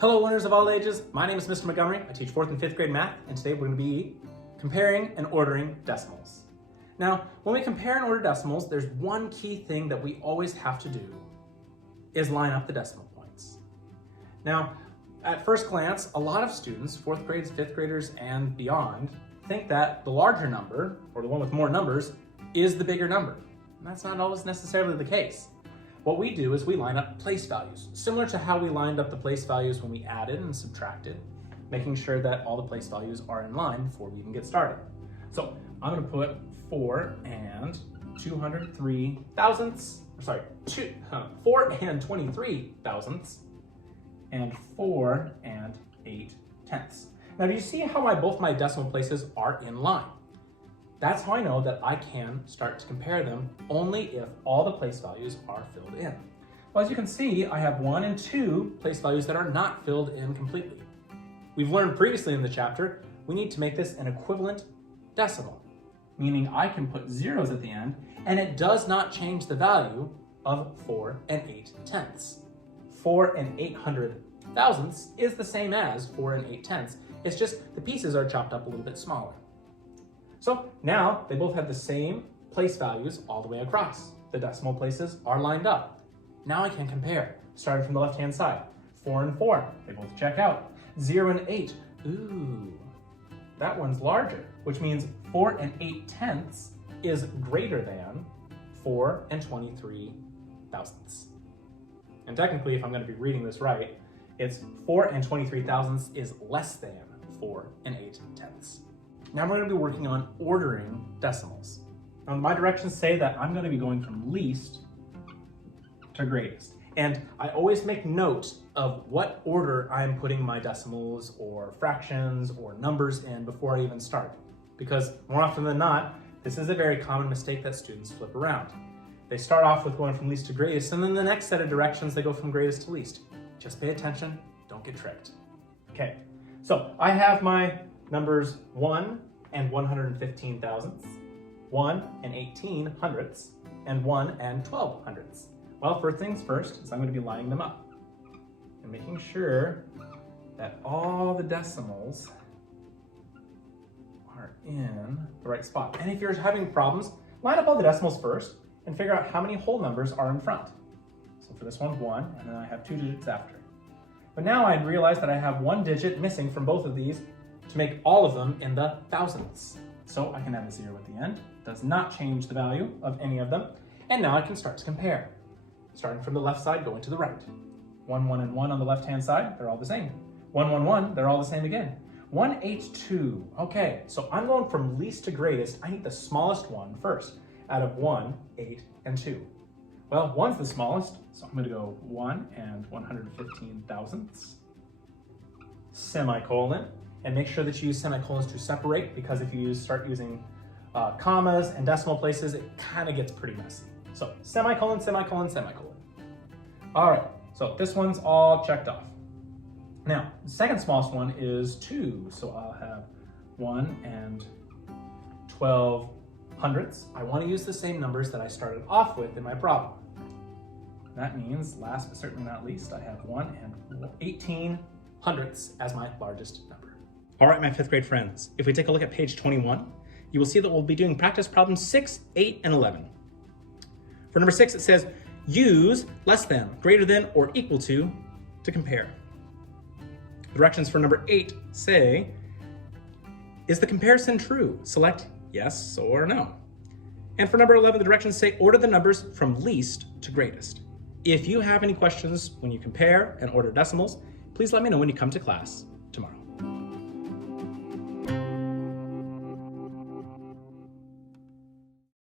Hello learners of all ages, my name is Mr. Montgomery. I teach 4th and 5th grade math, and today we're going to be comparing and ordering decimals. Now, when we compare and order decimals, there's one key thing that we always have to do, is line up the decimal points. Now, at first glance, a lot of students, 4th graders, 5th graders, and beyond, think that the larger number, or the one with more numbers, is the bigger number. And that's not always necessarily the case. What we do is we line up place values, similar to how we lined up the place values when we added and subtracted, making sure that all the place values are in line before we even get started. So I'm going to put 4 and 203 thousandths, 4 and 23 thousandths, and 4 and 8 tenths. Now, do you see how both my decimal places are in line? That's how I know that I can start to compare them only if all the place values are filled in. Well, as you can see, I have 1 and 2 place values that are not filled in completely. We've learned previously in the chapter, we need to make this an equivalent decimal, meaning I can put zeros at the end, and it does not change the value of 4 and 8 tenths. 4 and 800 thousandths is the same as 4 and 8 tenths. It's just the pieces are chopped up a little bit smaller. So now they both have the same place values all the way across. The decimal places are lined up. Now I can compare, starting from the left-hand side. 4 and 4, they both check out. 0 and 8, ooh, that one's larger, which means 4 and 8 tenths is greater than 4 and 23 thousandths. And technically, if I'm going to be reading this right, it's 4 and 23 thousandths is less than 4 and 8 tenths. Now we're going to be working on ordering decimals. Now my directions say that I'm going to be going from least to greatest. And I always make note of what order I'm putting my decimals or fractions or numbers in before I even start. Because more often than not, this is a very common mistake that students flip around. They start off with going from least to greatest, and then the next set of directions they go from greatest to least. Just pay attention, don't get tricked. Okay, so I have my numbers 1 and 115 thousandths, 1 and 18 hundredths, and 1 and 12 hundredths. Well, first things first is I'm going to be lining them up and making sure that all the decimals are in the right spot. And if you're having problems, line up all the decimals first and figure out how many whole numbers are in front. So for this one, 1, and then I have 2 digits after. But now I realize that I have 1 digit missing from both of these to make all of them in the thousandths. So I can add a 0 at the end. Does not change the value of any of them. And now I can start to compare. Starting from the left side, going to the right. 1, 1, and 1 on the left-hand side, they're all the same. 1, 1, 1, they're all the same again. 1, 8, 2. Okay, so I'm going from least to greatest. I need the smallest one first, out of 1, 8, and 2. Well, 1's the smallest, so I'm going to go 1 and 115 thousandths, semicolon, and make sure that you use semicolons to separate, because if you start using commas and decimal places, it kind of gets pretty messy. So semicolon, semicolon, semicolon. All right, so this one's all checked off. Now, the second smallest one is 2, so I'll have 1 and 12 hundredths. I want to use the same numbers that I started off with in my problem. That means, last but certainly not least, I have 1 and 18 hundredths as my largest number. All right, my 5th grade friends, if we take a look at page 21, you will see that we'll be doing practice problems 6, 8, and 11. For number 6, it says, use less than, greater than, or equal to compare. The directions for number 8 say, is the comparison true? Select yes or no. And for number 11, the directions say, order the numbers from least to greatest. If you have any questions when you compare and order decimals, please let me know when you come to class.